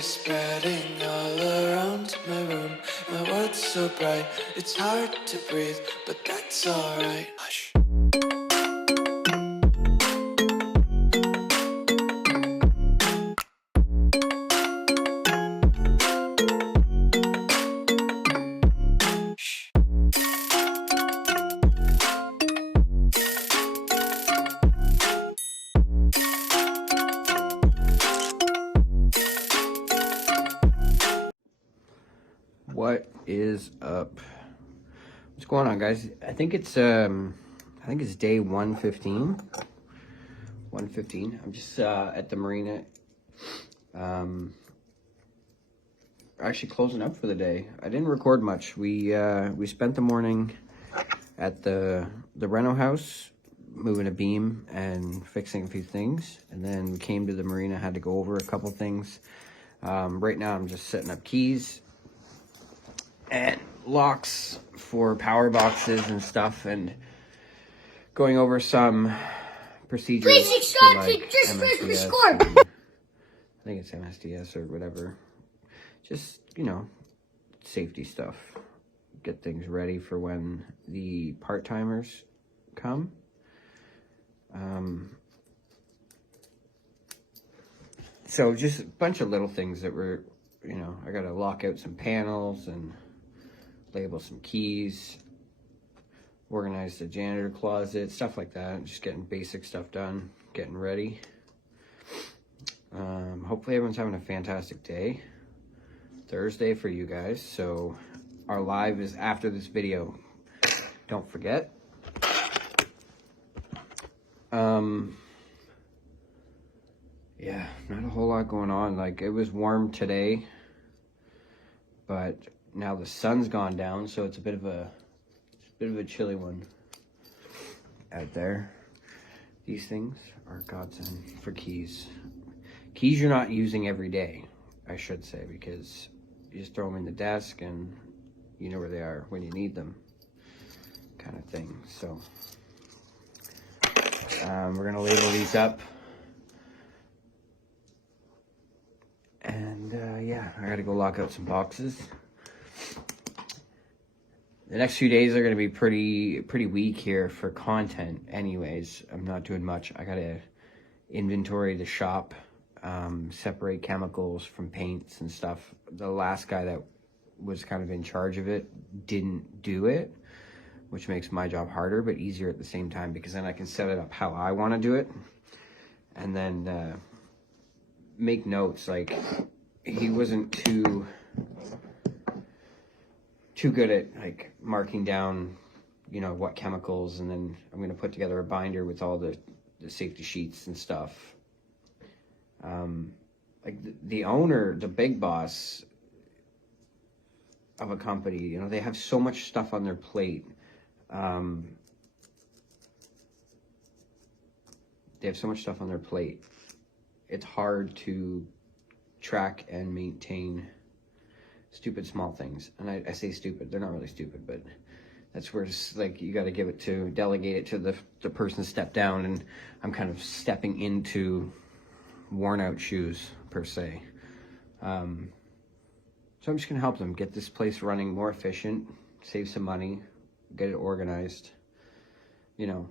colors spreading all around my room. My world's so bright, it's hard to breathe, but that's alright. Hush. What is up? What's going on, guys? I think it's day 115. 115. I'm just at the marina. Actually closing up for the day. I didn't record much. We spent the morning at the reno house, moving a beam and fixing a few things, and then we came to the marina. Had to go over a couple things. Right now I'm just setting up keys and locks for power boxes and stuff, and going over some procedures. Please extract for, like, it, just press MSDS record. and, I think it's MSDS or whatever. Just, you know, safety stuff. Get things ready for when the part-timers come. So just a bunch of little things that were, you know, I gotta lock out some panels and label some keys, organize the janitor closet, stuff like that. Just getting basic stuff done, getting ready. Hopefully everyone's having a fantastic day. Thursday for you guys, so our live is after this video. Don't forget. Yeah, not a whole lot going on. Like, it was warm today, but now the sun's gone down, so it's a bit of a chilly one out there. These things are godsend for keys. Keys you're not using every day, I should say, because you just throw them in the desk and you know where they are when you need them, kind of thing. So we're gonna label these up, and yeah, I gotta go lock out some boxes. The next few days are going to be pretty weak here for content anyways. I'm not doing much. I got to inventory the shop, separate chemicals from paints and stuff. The last guy that was kind of in charge of it didn't do it, which makes my job harder but easier at the same time, because then I can set it up how I want to do it, and then make notes. Like, he wasn't too good at, like, marking down, you know, what chemicals, and then I'm going to put together a binder with all the safety sheets and stuff. Like, the owner, the big boss of a company, you know, they have so much stuff on their plate. They have so much stuff on their plate. It's hard to track and maintain stupid small things. And I say stupid, they're not really stupid, but that's where it's like, you got to delegate it to the person step down, and I'm kind of stepping into worn out shoes per se. So I'm just gonna help them get this place running more efficient, save some money, get it organized. You know,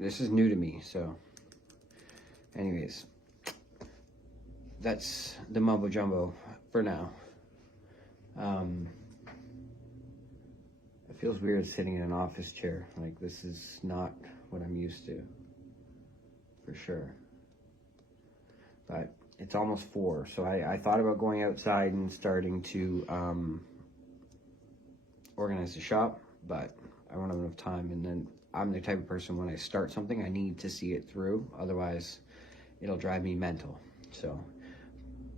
this is new to me, so anyways, that's the mumbo jumbo for now. It feels weird sitting in an office chair. Like, this is not what I'm used to, for sure. But it's almost 4, so I thought about going outside and starting to organize the shop, but I won't have enough time. And then I'm the type of person, when I start something, I need to see it through, otherwise it'll drive me mental. So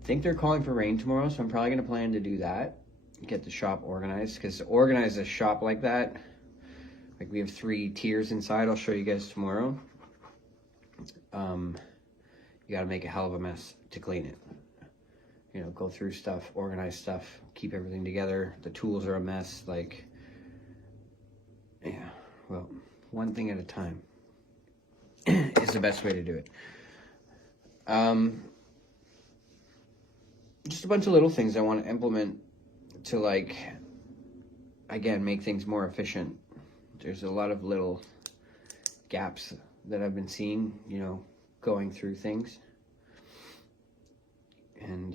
I think they're calling for rain tomorrow, so I'm probably going to plan to do that, get the shop organized, because to organize a shop like that, like, we have 3 tiers inside. I'll show you guys tomorrow. You got to make a hell of a mess to clean it. You know, go through stuff, organize stuff, keep everything together. The tools are a mess. Like, yeah, well, one thing at a time is the best way to do it. just a bunch of little things I want to implement to, like, again, make things more efficient. There's a lot of little gaps that I've been seeing, you know, going through things. And,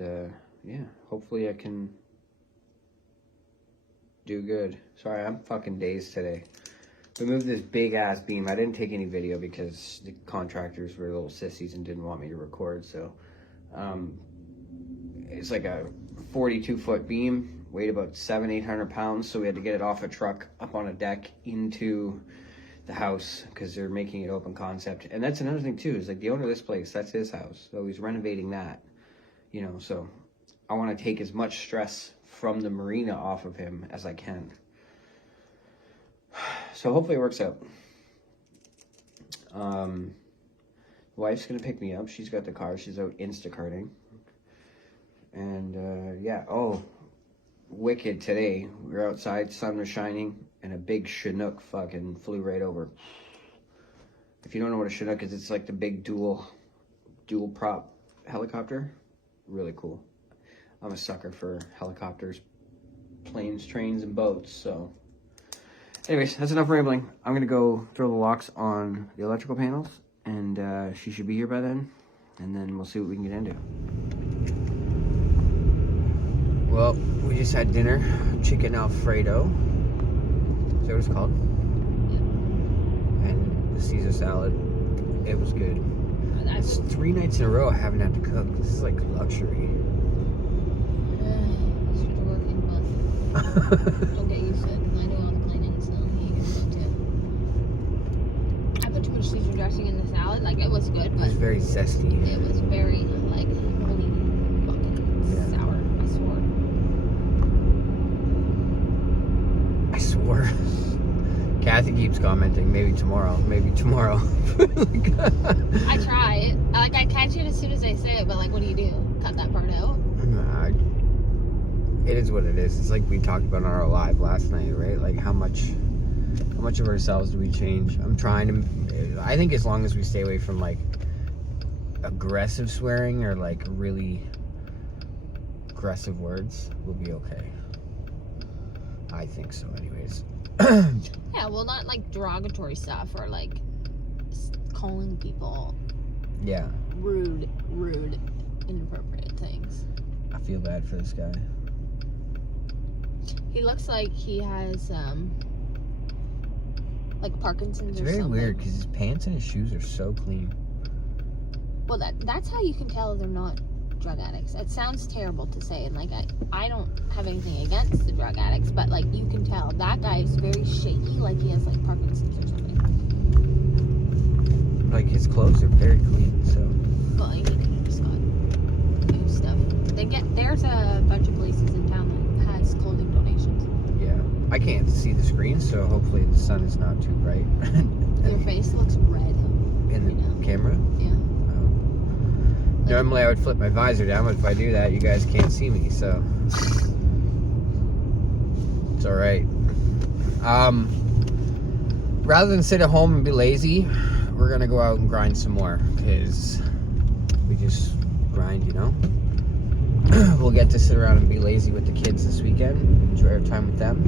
yeah, hopefully I can do good. Sorry, I'm fucking dazed today. We moved this big ass beam. I didn't take any video because the contractors were little sissies and didn't want me to record. So it's like a 42-foot beam, weighed about 700-800 pounds. So we had to get it off a truck up on a deck into the house because they're making it open concept. And that's another thing too, is like the owner of this place, that's his house. So he's renovating that, you know. So I want to take as much stress from the marina off of him as I can. So hopefully it works out. Wife's gonna pick me up. She's got the car. She's out Instacarting. And yeah, oh, wicked today. We were outside, sun was shining, and a big Chinook fucking flew right over. If you don't know what a Chinook is, it's like the big dual prop helicopter. Really cool. I'm a sucker for helicopters, planes, trains, and boats, so. Anyways, that's enough rambling. I'm gonna go throw the locks on the electrical panels, and she should be here by then, and then we'll see what we can get into. Well, we just had dinner, chicken Alfredo. Is that what it's called? Yeah. And the Caesar salad. It was good. It's 3 nights in a row I haven't had to cook. This is like luxury. Don't get used to it, because I do all the cleaning, so you get it too. I put too much Caesar dressing in the salad. Like, it was good, but It's very zesty. it was very, like, really fucking sour. I swore. Kathy keeps commenting, maybe tomorrow. I try. Like, I catch it as soon as I say it, but, like, what do you do? Cut that part out? Nah, it is what it is. It's like we talked about on our live last night, right? Like how much of ourselves do we change? I'm trying to, I think as long as we stay away from like aggressive swearing or like really aggressive words, we'll be okay. I think so anyways. Yeah, well, not like derogatory stuff or like calling people rude, inappropriate things. I feel bad for this guy. He looks like he has, like Parkinson's or something. It's very weird because his pants and his shoes are so clean. Well, that's how you can tell they're not drug addicts. It sounds terrible to say, and like I don't have anything against the drug addicts, but like you can tell that guy is very shaky, like he has like Parkinson's or something. Like his clothes are very clean, so. Well, he could have just got new stuff. There's a bunch of places in town that has clothing donations. Yeah, I can't see the screen, so hopefully the sun is not too bright. Your face looks red. In the camera? Yeah. Normally I would flip my visor down, but if I do that, you guys can't see me, so it's all right. Rather than sit at home and be lazy, we're gonna go out and grind some more, because we just grind, you know? We'll get to sit around and be lazy with the kids this weekend, enjoy our time with them.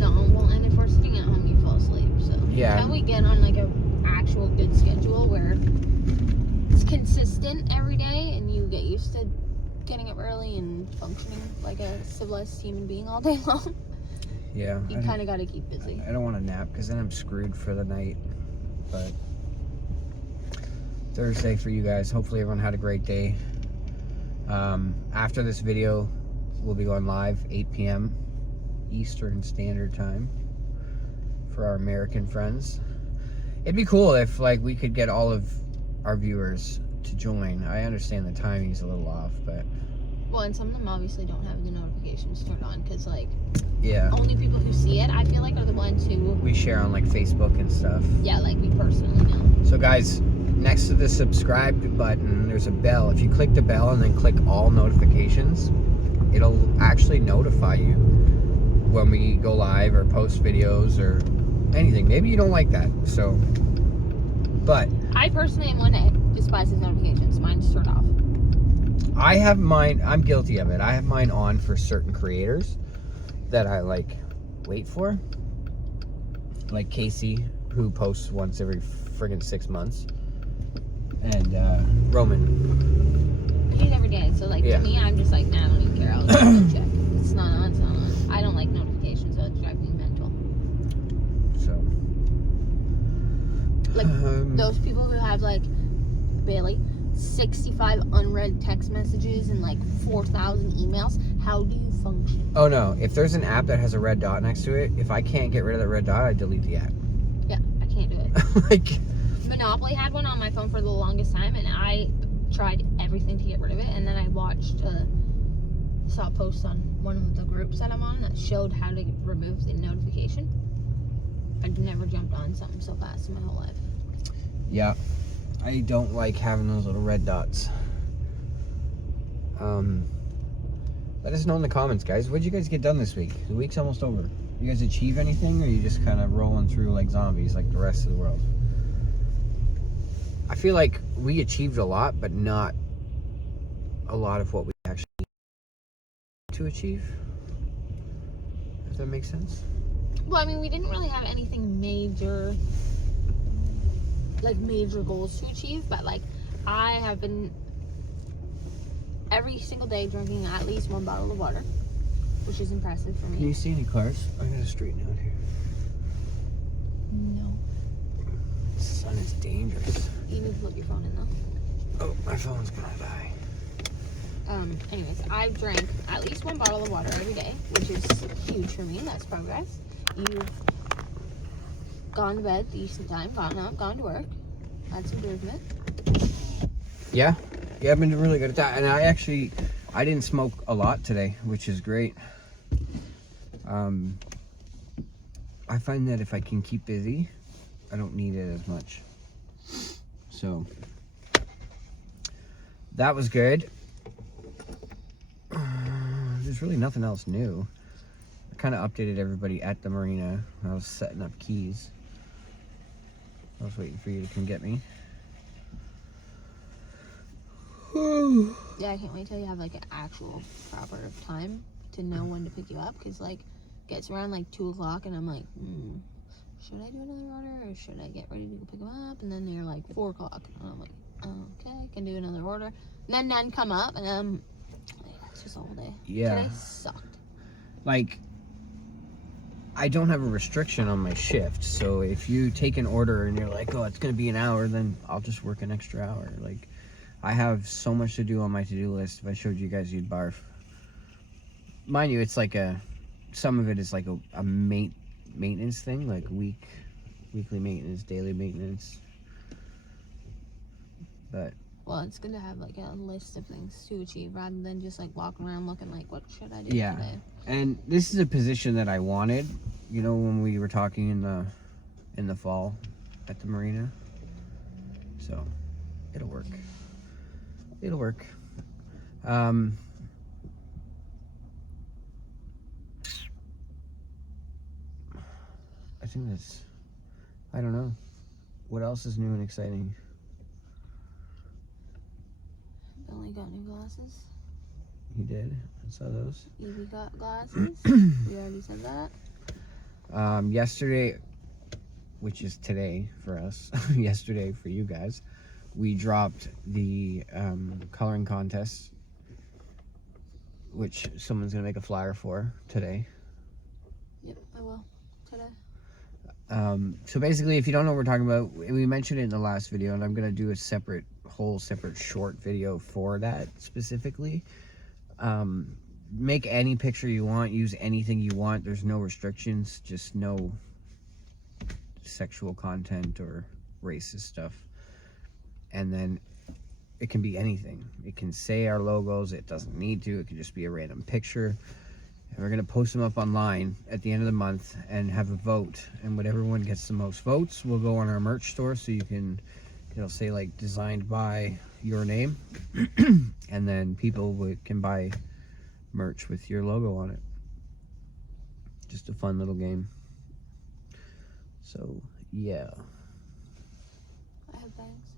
No, well, and if we're sitting at home, you fall asleep, so yeah. Can we get on like a actual good schedule where it's consistent every day and you get used to getting up early and functioning like a civilized human being all day long? Yeah. You kind of got to keep busy. I don't want to nap because then I'm screwed for the night. But Thursday for you guys. Hopefully everyone had a great day. After this video, we'll be going live 8 p.m. Eastern Standard Time for our American friends. It'd be cool if like we could get all of our viewers to join. I understand the timing's a little off, but well, and some of them obviously don't have the notifications turned on because like only people who see it, I feel like, are the ones who we share on like Facebook and stuff. Yeah, like we personally know. So guys, next to the subscribe button, there's a bell. If you click the bell and then click all notifications, it'll actually notify you when we go live or post videos or anything. Maybe you don't like that, so, but I personally am one that despises notifications. Mine's turned off. I have mine. I'm guilty of it. I have mine on for certain creators that I like wait for. Like Casey, who posts once every friggin' 6 months. And Roman. He's every day. So, like, Yeah. to me, I'm just like, nah, I don't even care. I'll just go check. If it's not on, it's not on. I don't like notifications, so it drives me mental. So. Like, those people who have, like, Bailey, 65 unread text messages and, like, 4,000 emails. How do you function? Oh, no. If there's an app that has a red dot next to it, if I can't get rid of that red dot, I delete the app. Yeah, I can't do it. Like... Monopoly had one on my phone for the longest time, and I tried everything to get rid of it, and then I saw a post on one of the groups that I'm on that showed how to remove the notification. I've never jumped on something so fast in my whole life. Yeah, I don't like having those little red dots. Let us know in the comments, guys. What did you guys get done this week? The week's almost over. You guys achieve anything, or are you just kind of rolling through like zombies like the rest of the world? I feel like we achieved a lot, but not a lot of what we actually need to achieve. If that makes sense. Well, I mean, we didn't really have anything major goals to achieve, but like I have been every single day drinking at least 1 bottle of water, which is impressive for me. Can you see any cars? I'm gonna straighten out here. No. The sun is dangerous. You need to plug your phone in though. Oh, my phone's gonna die. Anyways, I've drank at least 1 bottle of water every day, which is huge for me. That's progress. You've gone to bed decent time, gotten up, gone to work. That's improvement. Yeah, I've been really good at that. And I didn't smoke a lot today, which is great. I find that if I can keep busy, I don't need it as much. So that was good. There's really nothing else new. I kind of updated everybody at the marina. I was setting up keys. I was waiting for you to come get me. Yeah, I can't wait till you have like an actual proper time to know when to pick you up, because like it gets around like 2 o'clock and I'm like, should I do another order or should I get ready to go pick them up? And then they're like 4 o'clock and I'm like, okay, I can do another order. And then none come up and it's just a whole day. Yeah. Today sucked. Like, I don't have a restriction on my shift, so if you take an order and you're like, oh, it's gonna be an hour, then I'll just work an extra hour. Like, I have so much to do on my to-do list. If I showed you guys, you'd barf. Mind you, it's like some of it is like a maintenance thing, like weekly maintenance, daily maintenance. But well, it's good to have like a list of things to achieve rather than just like walking around looking like, what should I do today? And this is a position that I wanted, you know, when we were talking in the fall at the marina. So it'll work. It'll work. I think that's, I don't know. What else is new and exciting? Billy got new glasses. He did. I saw those. Evie got glasses. We already said that. Yesterday, which is today for us, yesterday for you guys, we dropped the coloring contest, which someone's gonna make a flyer for today. Yep, I will today. So basically, if you don't know what we're talking about, we mentioned it in the last video, and I'm gonna do a whole separate short video for that specifically. Make any picture you want, use anything you want. There's no restrictions, just no sexual content or racist stuff. And then it can be anything. It can say our logos. It doesn't need to. It can just be a random picture. And we're gonna post them up online at the end of the month and have a vote. And whatever one gets the most votes will go on our merch store. So you can, it'll say like designed by your name, and then people can buy merch with your logo on it. Just a fun little game. So yeah. I have bangs.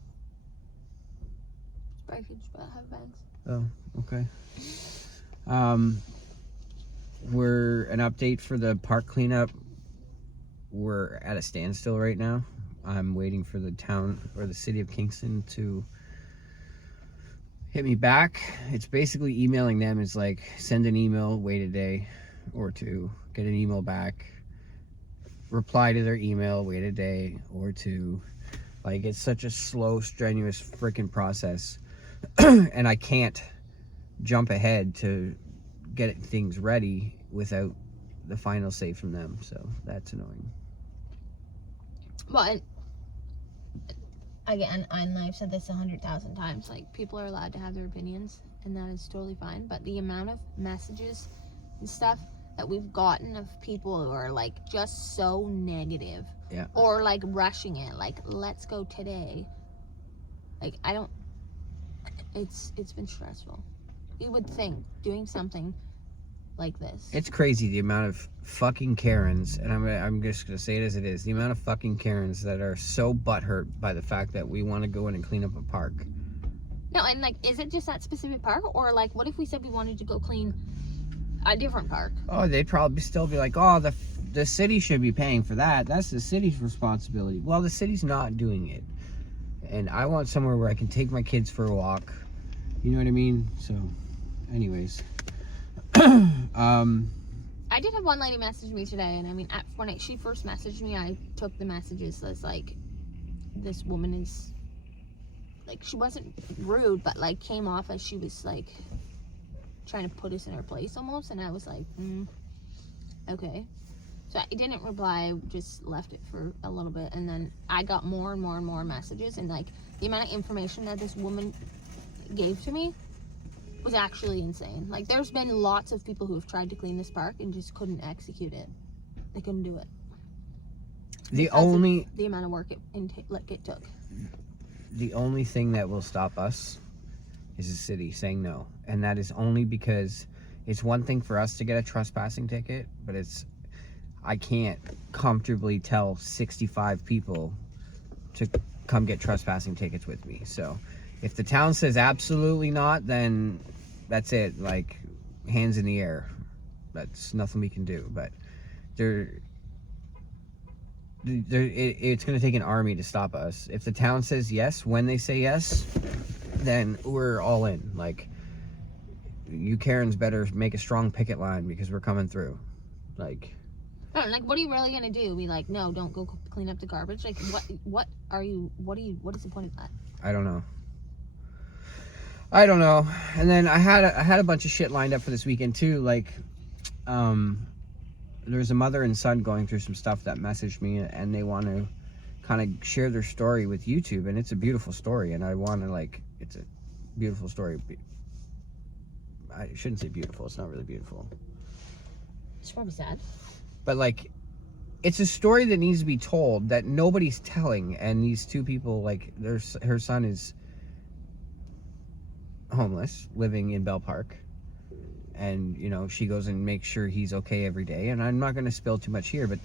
It's breakage, but I have bags. Oh, okay. We're an update for the park cleanup. We're at a standstill right now. I'm waiting for the town or the city of Kingston to hit me back. It's basically emailing them. It's like, send an email, wait a day or two, get an email back, reply to their email, wait a day or two. Like, it's such a slow, strenuous freaking process. And I can't jump ahead to get things ready without the final say from them. So that's annoying. Well, and again, I've said this 100,000 times. Like, people are allowed to have their opinions, and that is totally fine. But the amount of messages and stuff that we've gotten of people who are like just so negative, yeah, or like rushing it, like, let's go today. Like, I don't. It's been stressful. You would think doing something like this. It's crazy the amount of fucking Karens, and I'm just gonna say it as it is. The amount of fucking Karens that are so butthurt by the fact that we want to go in and clean up a park. No, and like, is it just that specific park, or like, what if we said we wanted to go clean a different park? Oh, they'd probably still be like, oh, the city should be paying for that. That's the city's responsibility. Well, the city's not doing it, and I want somewhere where I can take my kids for a walk. You know what I mean? So, anyways. I did have one lady message me today, and I mean, when she first messaged me, I took the messages as like, this woman is, like, she wasn't rude, but like came off as she was like trying to put us in our place almost, and I was like, okay. So I didn't reply, I just left it for a little bit, and then I got more and more and more messages, and like, the amount of information that this woman gave to me was actually insane. Like, there's been lots of people who have tried to clean this park and just couldn't execute it. They couldn't do it. The amount of work it took. The only thing that will stop us is the city saying no, and that is only because it's one thing for us to get a trespassing ticket, but I can't comfortably tell 65 people to come get trespassing tickets with me. So if the town says absolutely not, then that's it. Like, hands in the air. That's nothing we can do. But it's going to take an army to stop us. If the town says yes, when they say yes, then we're all in. Like, you Karens better make a strong picket line because we're coming through. Like, oh, like, what are you really going to do? Be like, no, don't go clean up the garbage? Like, what is the point of that? I don't know. And then I had a bunch of shit lined up for this weekend too. Like, there's a mother and son going through some stuff that messaged me, and they want to kind of share their story with YouTube, and it's a beautiful story, and I want to, like, it's a beautiful story. I shouldn't say beautiful. It's not really beautiful. It's probably sad. But, like, it's a story that needs to be told that nobody's telling, and these two people, like, her son is homeless, living in Bell Park, and, you know, she goes and makes sure he's okay every day. And I'm not going to spill too much here, but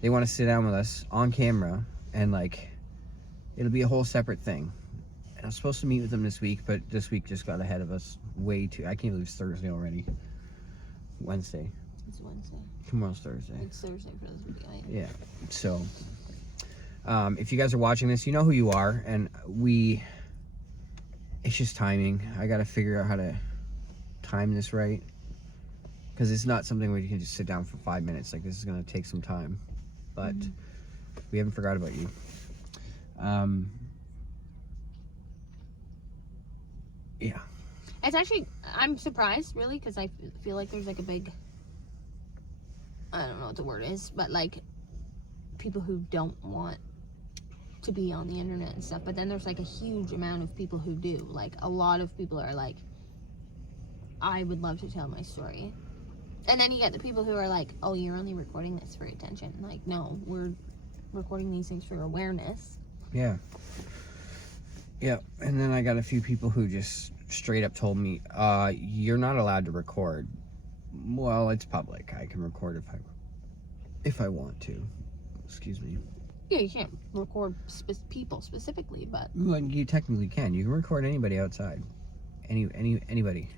they want to sit down with us on camera, and, like, it'll be a whole separate thing. And I was supposed to meet with them this week, but this week just got ahead of us way too. I can't believe it's Thursday already. Wednesday. It's Wednesday. Tomorrow's Thursday. It's Thursday for this video. Yeah. So, if you guys are watching this, you know who you are, and it's just timing. I got to figure out how to time this right, because it's not something where you can just sit down for 5 minutes. Like, this is going to take some time, but we haven't forgot about you. Yeah. It's actually, I'm surprised, really, because I feel like there's like a big, I don't know what the word is, but like, people who don't want to be on the internet and stuff, but then there's like a huge amount of people who do. Like, a lot of people are like, I would love to tell my story. And then you get the people who are like, oh, you're only recording this for attention. Like, no, we're recording these things for awareness. Yeah. Yeah. And then I got a few people who just straight up told me, you're not allowed to record. Well, it's public. I can record if I want to. Excuse me. Yeah, you can't record people specifically, but Well, you technically can. You can record anybody outside. Anybody.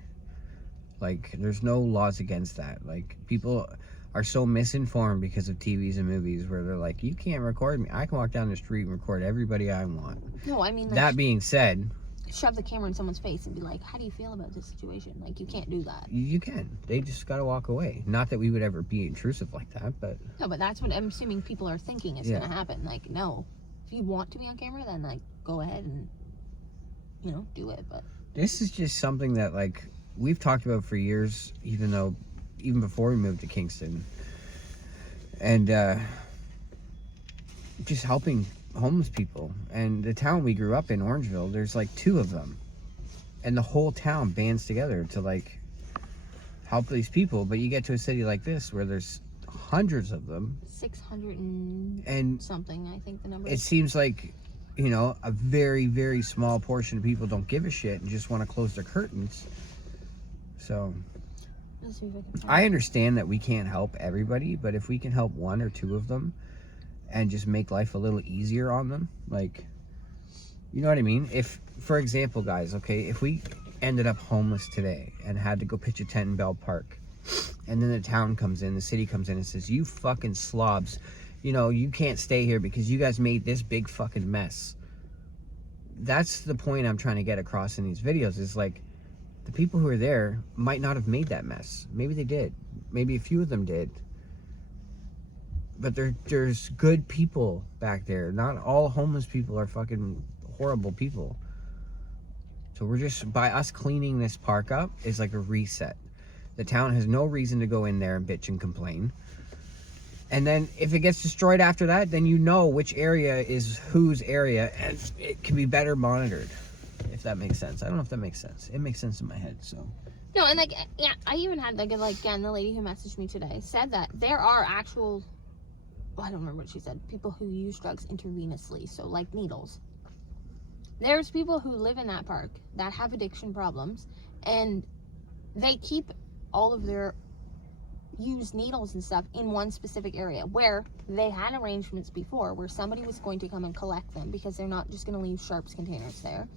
Like, there's no laws against that. Like, people are so misinformed because of TVs and movies where they're like, you can't record me. I can walk down the street and record everybody I want. no, I mean, like, That being said, shove the camera in someone's face and be like, how do you feel about this situation? Like, you can't do that. you can. They just gotta walk away. Not that we would ever be intrusive like that, but No, but that's what I'm assuming people are thinking is going to happen. Like, no, if you want to be on camera, then, like, go ahead and, you know, do it. But this is just something that, like, we've talked about for years, even before we moved to Kingston. And just helping homeless people. And the town we grew up in, Orangeville, there's like 2 of them. And the whole town bands together to, like, help these people. But you get to a city like this where there's hundreds of them. 600 and something, I think the number It is. seems like, you know, a very, very small portion of people don't give a shit and just want to close their curtains. So Let's see if I can find I understand that we can't help everybody, but if we can help 1 or 2 of them and just make life a little easier on them, like, you know what I mean? If, for example, guys, okay, if we ended up homeless today and had to go pitch a tent in Bell Park, and then the town comes in, the city comes in and says, you fucking slobs, you know, you can't stay here because you guys made this big fucking mess. That's the point I'm trying to get across in these videos, is like, the people who are there might not have made that mess. Maybe they did. Maybe a few of them did. But there's good people back there. Not all homeless people are fucking horrible people. So we're just, by us cleaning this park up, is like a reset. The town has no reason to go in there and bitch and complain. And then if it gets destroyed after that, then you know which area is whose area, and it can be better monitored. If that makes sense. I don't know if that makes sense. It makes sense in my head, so. No, and, like, yeah, I even had, like, again, the lady who messaged me today said that there are actual, well, I don't remember what she said, people who use drugs intravenously, so, like, needles. There's people who live in that park that have addiction problems, and they keep all of their used needles and stuff in one specific area where they had arrangements before where somebody was going to come and collect them, because they're not just going to leave Sharps containers there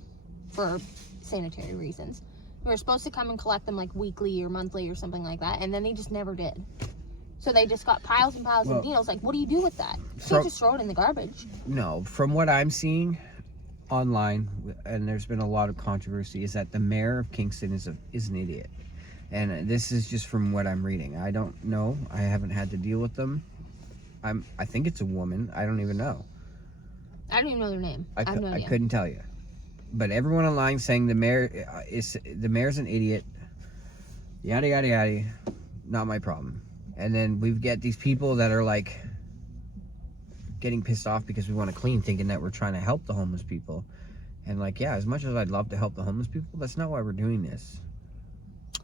for sanitary reasons. They were supposed to come and collect them like weekly or monthly or something like that, and then they just never did. So they just got piles and piles of needles. Like, what do you do with that? You can't just throw it in the garbage. No, from what I'm seeing online, and there's been a lot of controversy, is that the mayor of Kingston is an idiot. And this is just from what I'm reading. I don't know. I haven't had to deal with them. I think it's a woman. I don't even know. I don't even know their name. I have no I idea. couldn't tell you. But everyone online saying the mayor's an idiot. Yada yada yada. Not my problem. And then we get these people that are like getting pissed off because we want to clean, thinking that we're trying to help the homeless people. And like, yeah, as much as I'd love to help the homeless people, that's not why we're doing this.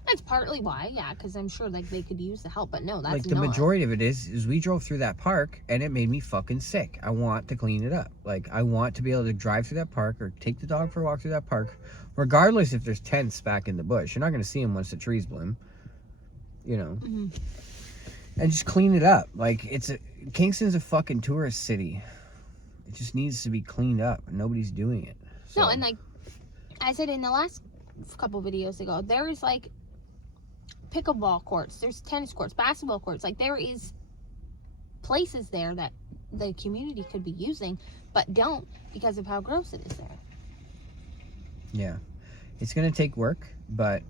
That's partly why, yeah, because I'm sure like they could use the help, but no, that's like the not. majority of it is we drove through that park and it made me fucking sick. I want to clean it up. Like, I want to be able to drive through that park or take the dog for a walk through that park, regardless if there's tents back in the bush. You're not going to see them once the trees bloom, you know. Mm-hmm. And just clean it up. Like, Kingston's a fucking tourist city. It just needs to be cleaned up, and nobody's doing it. So. No, and like I said in the last couple videos ago, there is like pickleball courts, there's tennis courts, basketball courts. Like, there is places there that the community could be using, but don't, because of how gross it is there. Yeah. It's going to take work, but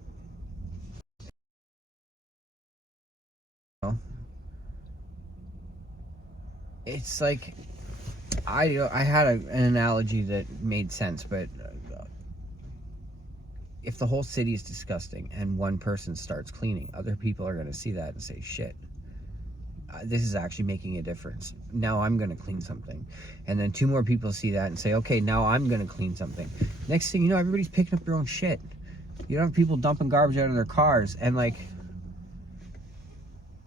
it's like, I had an analogy that made sense, but if the whole city is disgusting and one person starts cleaning, other people are going to see that and say, shit, this is actually making a difference. Now I'm going to clean something. And then 2 more people see that and say, okay, now I'm going to clean something. Next thing you know, everybody's picking up their own shit. You don't have people dumping garbage out of their cars. And like,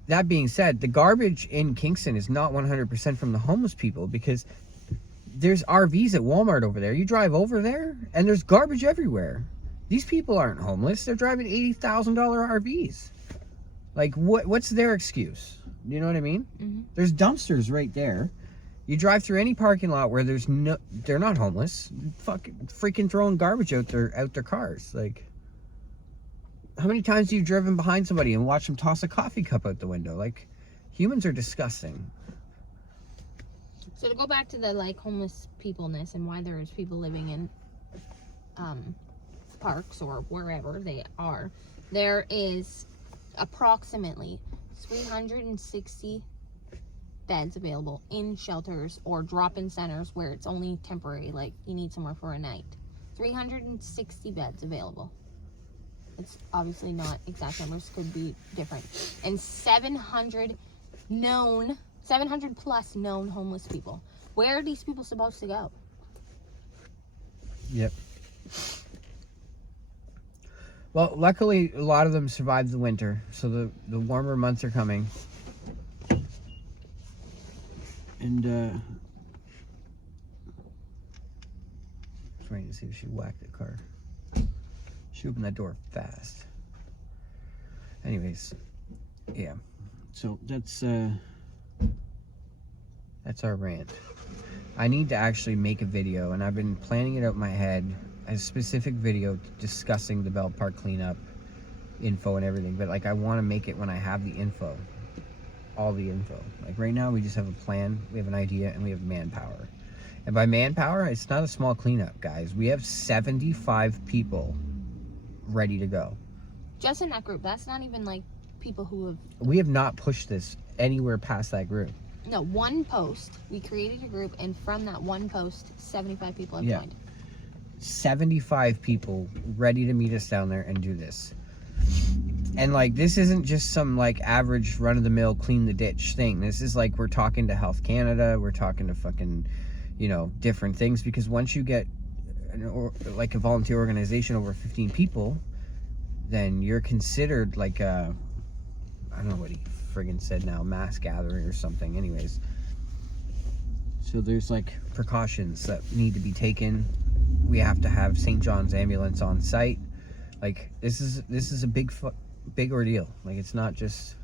that being said, the garbage in Kingston is not 100% from the homeless people, because there's RVs at Walmart over there. You drive over there and there's garbage everywhere. These people aren't homeless. They're driving $80,000 RVs. Like, what's their excuse? You know what I mean? Mm-hmm. There's dumpsters right there. You drive through any parking lot where they're not homeless. Freaking throwing garbage out their cars. Like, how many times have you driven behind somebody and watched them toss a coffee cup out the window? Like, humans are disgusting. So to go back to the like homeless peopleness and why there's people living in parks or wherever they are, there is approximately 360 beds available in shelters or drop-in centers where it's only temporary, like you need somewhere for a night. 360 beds available. It's obviously not exact numbers, could be different. And 700 plus known homeless people. Where are these people supposed to go? Yep. Well, luckily, a lot of them survived the winter, so the warmer months are coming. And, just waiting to see if she whacked the car. She opened that door fast. Anyways, yeah. So that's our rant. I need to actually make a video, and I've been planning it out in my head, a specific video discussing the Bell Park cleanup info and everything. But like, I want to make it when I have the info. All the info. Like right now we just have a plan, we have an idea, and we have manpower. And by manpower, it's not a small cleanup, guys. We have 75 people ready to go. Just in that group. That's not even like people who have... We have not pushed this anywhere past that group. No, one post. We created a group, and from that one post, 75 people have joined. 75 people ready to meet us down there and do this. And like, this isn't just some like average run-of-the-mill clean the ditch thing. This is like, we're talking to Health Canada, we're talking to fucking, you know, different things. Because once you get like a volunteer organization over 15 people, then you're considered like a, I don't know what he friggin' said now, mass gathering or something. Anyways, so there's like precautions that need to be taken. We have to have St. John's ambulance on site. Like, this is a big ordeal. Like, it's not just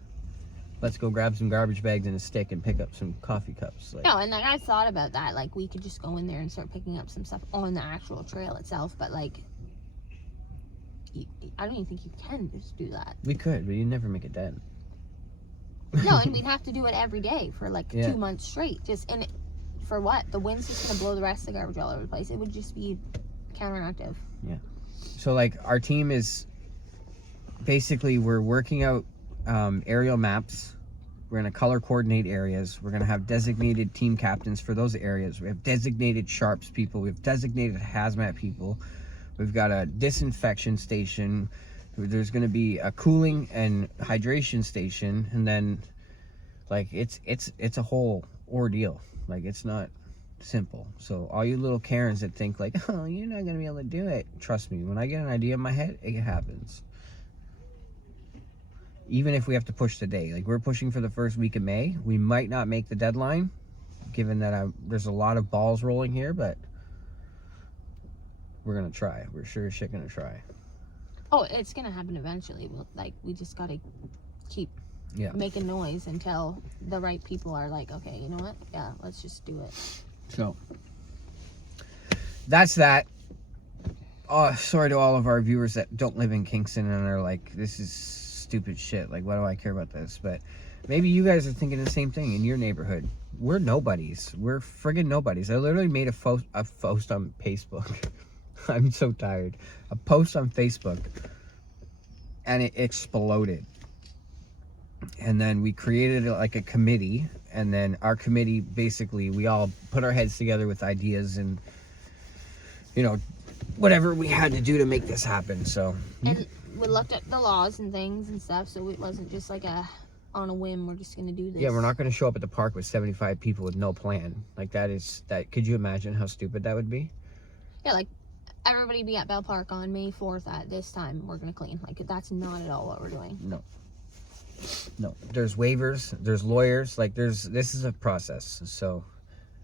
let's go grab some garbage bags and a stick and pick up some coffee cups. Like, no, and like I thought about that. Like, we could just go in there and start picking up some stuff on the actual trail itself. But like, I don't even think you can just do that. we could, but you never make it dead. No, and we'd have to do it every day for like 2 months straight. For what? The wind's just gonna blow the rest of the garbage all over the place. It would just be counteractive. Yeah. So like, our team is basically, we're working out aerial maps. We're gonna color coordinate areas. We're gonna have designated team captains for those areas. We have designated sharps people. We have designated hazmat people. We've got a disinfection station. There's gonna be a cooling and hydration station, and then like, it's a whole ordeal. Like, it's not simple. So all you little Karens that think like, oh, you're not gonna be able to do it, trust me, when I get an idea in my head, it happens. Even if we have to push the day, like, we're pushing for the first week of May. We might not make the deadline, given that there's a lot of balls rolling here, but we're gonna try. We're sure as shit gonna try. Oh, it's gonna happen eventually. We just gotta keep making noise until the right people are like, okay, you know what? Yeah, let's just do it. So that's that. Oh, sorry to all of our viewers that don't live in Kingston and are like, this is stupid shit. Like, why do I care about this? But maybe you guys are thinking the same thing in your neighborhood. We're nobodies. We're friggin' nobodies. I literally made a post on Facebook. I'm so tired. A post on Facebook, and it exploded. And then we created like a committee, and then our committee, basically, we all put our heads together with ideas and, you know, whatever we had to do to make this happen. So, and we looked at the laws and things and stuff, so it wasn't just like on a whim, we're just gonna do this. Yeah, we're not gonna show up at the park with 75 people with no plan. Like, that could you imagine how stupid that would be? Yeah, like, everybody be at Bell Park on May 4th at this time, we're gonna clean. Like, that's not at all what we're doing. No, there's waivers, there's lawyers, like, this is a process, so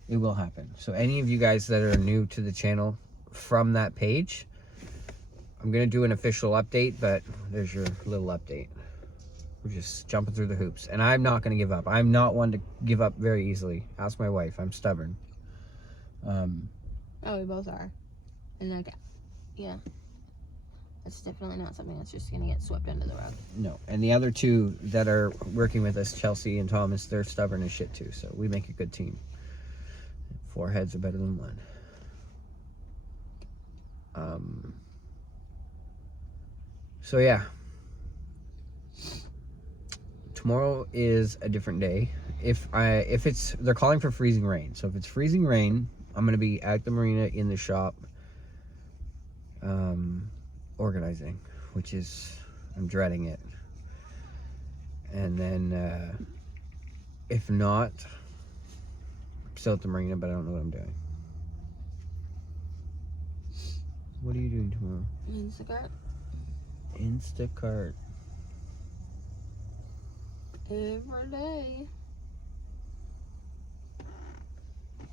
it will happen. So any of you guys that are new to the channel from that page, I'm gonna do an official update, but there's your little update. We're just jumping through the hoops. And I'm not going to give up. I'm not one to give up very easily. Ask my wife. I'm stubborn. Oh, we both are. And like, yeah. It's definitely not something that's just going to get swept under the rug. No. And the other two that are working with us, Chelsea and Thomas, they're stubborn as shit too. So we make a good team. 4 heads are better than 1. So yeah. Tomorrow is a different day. If they're calling for freezing rain. So if it's freezing rain, I'm going to be at the marina in the shop organizing, which is, I'm dreading it. And then if not, I'm still at the marina, but I don't know what I'm doing. What are you doing tomorrow? Instacart. Instacart. Every day.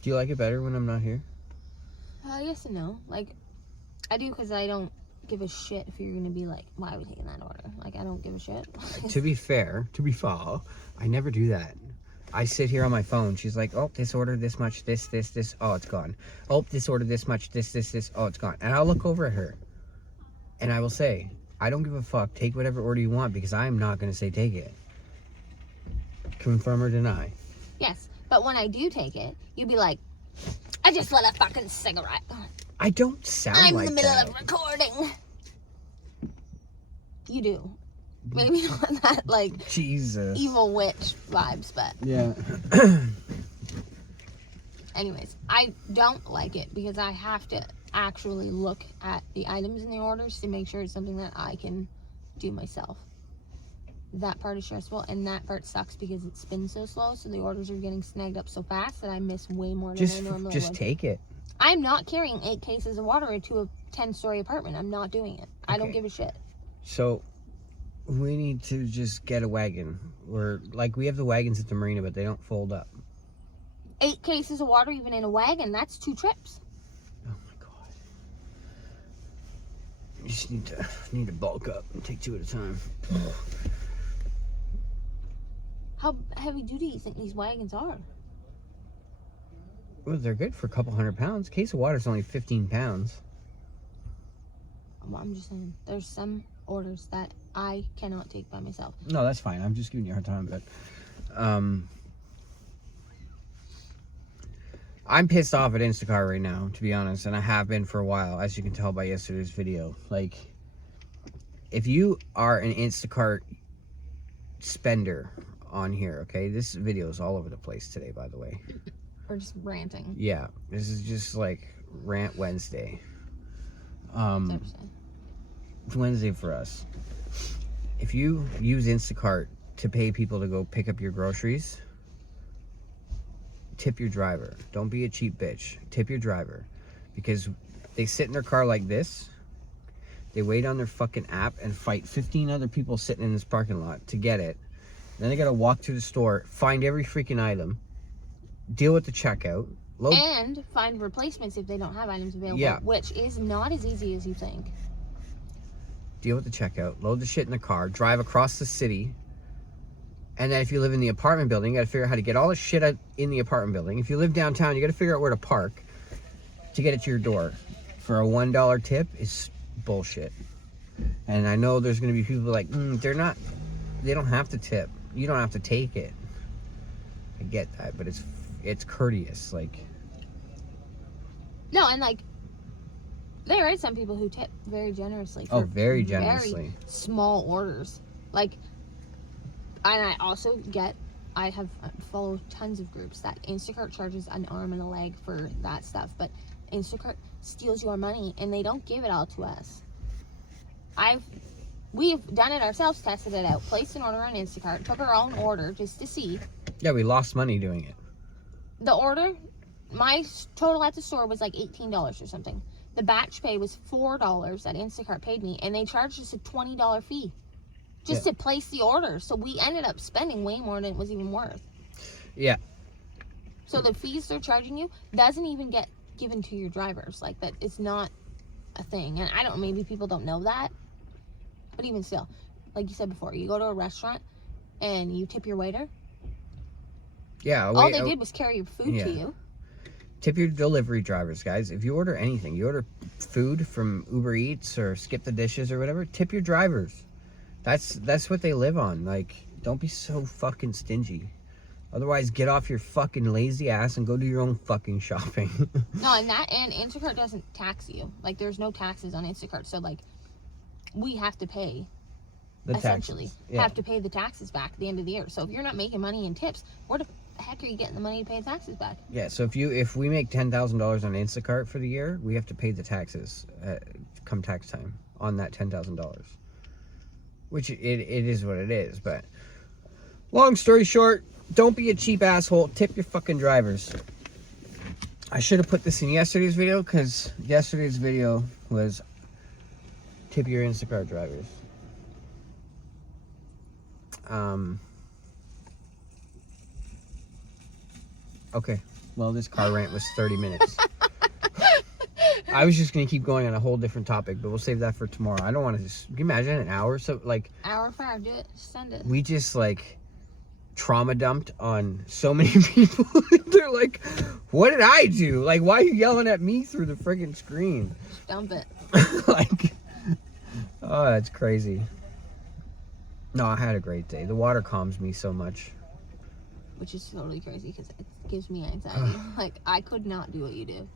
Do you like it better when I'm not here? Yes and no. Like, I do because I don't give a shit if you're going to be like, why are we taking that order? Like, I don't give a shit. To be fair, I never do that. I sit here on my phone. She's like, oh, this order, this much, this. Oh, it's gone. Oh, this order, this much, this. Oh, it's gone. And I'll look over at her. And I will say, I don't give a fuck. Take whatever order you want because I'm not going to say take it. Confirm or deny. Yes. But when I do take it, you'd be like, I just lit a fucking cigarette. I don't sound I'm like in the middle that. of recording. You do. Maybe not that, like, Jesus. evil witch vibes, but Yeah. anyways, I don't like it because I have to actually look at the items in the orders to make sure it's something that I can do myself. That part is stressful, and that part sucks because it spins so slow, so the orders are getting snagged up so fast that I miss way more than I normally would. Just take it. I'm not carrying 8 cases of water to a 10-story apartment. I'm not doing it. I don't give a shit. So, we need to just get a wagon. We have the wagons at the marina, but they don't fold up. 8 cases of water even in a wagon, that's 2 trips. Oh my god. You just need to bulk up and take 2 at a time. How heavy duty do you think these wagons are? Well, they're good for a couple 100 pounds. A case of water is only 15 pounds. Well, I'm just saying, there's some orders that I cannot take by myself. No, that's fine. I'm just giving you a hard time, but I'm pissed off at Instacart right now, to be honest, and I have been for a while, as you can tell by yesterday's video. Like, if you are an Instacart spender on here, okay? This video is all over the place today, by the way. Or just ranting. Yeah, this is just like Rant Wednesday. It's Wednesday for us. If you use Instacart to pay people to go pick up your groceries, tip your driver. Don't be a cheap bitch. Tip your driver. Because they sit in their car like this. They wait on their fucking app and fight 15 other people sitting in this parking lot to get it. Then they gotta walk through the store, find every freaking item, deal with the checkout, load, and find replacements if they don't have items available, Yeah. which is not as easy as you think. deal with the checkout, load the shit in the car, drive across the city. And then if you live in the apartment building, you gotta figure out how to get all the shit out in the apartment building. If you live downtown, you gotta figure out where to park to get it to your door. For a $1 tip is bullshit. And I know there's gonna be people like, they don't have to tip. You don't have to take it. I get that, but it's courteous, like. No, and like, there are some people who tip very generously. Oh, For very generously. Very small orders. Like, and I also get, I have followed tons of groups that Instacart charges an arm and a leg for that stuff, but Instacart steals your money and they don't give it all to us. We've done it ourselves, tested it out, placed an order on Instacart, took our own order just to see. Yeah, we lost money doing it. The order, my total at the store was like $18 or something. The batch pay was $4 that Instacart paid me, and they charged us a $20 fee just to place the order. So we ended up spending way more than it was even worth. Yeah. So the fees they're charging you doesn't even get given to your drivers. Like, that it's not a thing. And I don't, maybe people don't know that. But even still, like you said before, you go to a restaurant, and you tip your waiter. Yeah. All they did was carry your food to you. Tip your delivery drivers, guys. If you order anything, you order food from Uber Eats or Skip the Dishes or whatever, tip your drivers. That's what they live on. Like, don't be so fucking stingy. Otherwise, get off your fucking lazy ass and go do your own fucking shopping. No, and Instacart doesn't tax you. Like, there's no taxes on Instacart. So, like, we have to pay, essentially, have to pay the taxes back at the end of the year. So, if you're not making money in tips, where the heck are you getting the money to pay the taxes back? Yeah, so if we make $10,000 on Instacart for the year, we have to pay the taxes come tax time on that $10,000. Which it is what it is, but long story short, don't be a cheap asshole. Tip your fucking drivers. I should have put this in yesterday's video, because yesterday's video was tip your Instacart drivers. Okay, well, this car rant was 30 minutes. I was just going to keep going on a whole different topic, but we'll save that for tomorrow. I don't want to just... Can you imagine an hour? So, like... Hour 5, do it. Send it. We just, like, trauma dumped on so many people. They're like, what did I do? Like, why are you yelling at me through the friggin' screen? Just dump it. Like... Oh, that's crazy. No, I had a great day. The water calms me so much. Which is totally crazy, because it gives me anxiety. Like, I could not do what you do.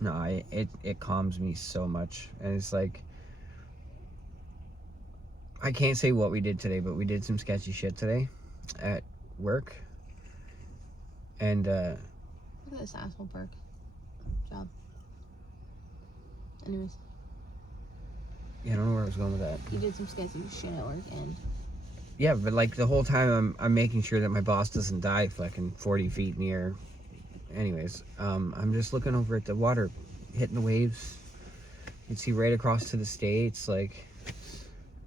No, it calms me so much. And it's like, I can't say what we did today, but we did some sketchy shit today at work. And look at this asshole perk. Job. Anyways. Yeah, I don't know where I was going with that. You did some sketchy shit at work, and... Yeah, but like the whole time I'm making sure that my boss doesn't die fucking 40 feet in the air. Anyways, I'm just looking over at the water, hitting the waves. You can see right across to the States. Like,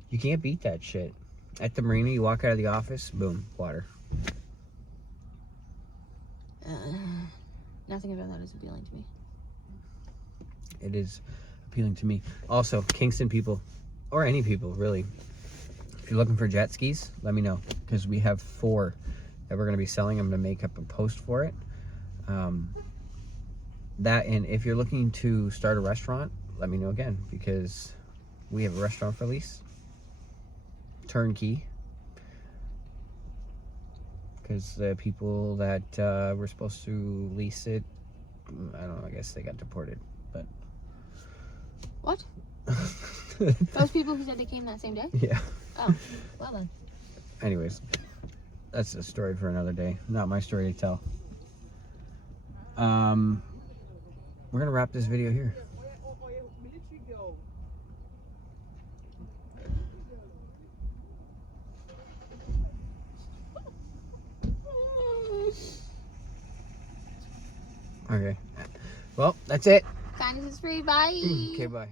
you can't beat that shit. At the marina, you walk out of the office, boom, water. Nothing about that is appealing to me. It is appealing to me. Also, Kingston people, or any people, really. If you're looking for jet skis, let me know. Because we have 4 that we're going to be selling. I'm going to make up a post for it. That, and if you're looking to start a restaurant, let me know again. Because we have a restaurant for lease. Turnkey. Because the people that were supposed to lease it, I don't know, I guess they got deported. But what? Those people who said they came that same day? Yeah. Oh, well then. Anyways, that's a story for another day. Not my story to tell. We're gonna wrap this video here. Okay. Well, that's it. Kindness is free. Bye. Okay, bye.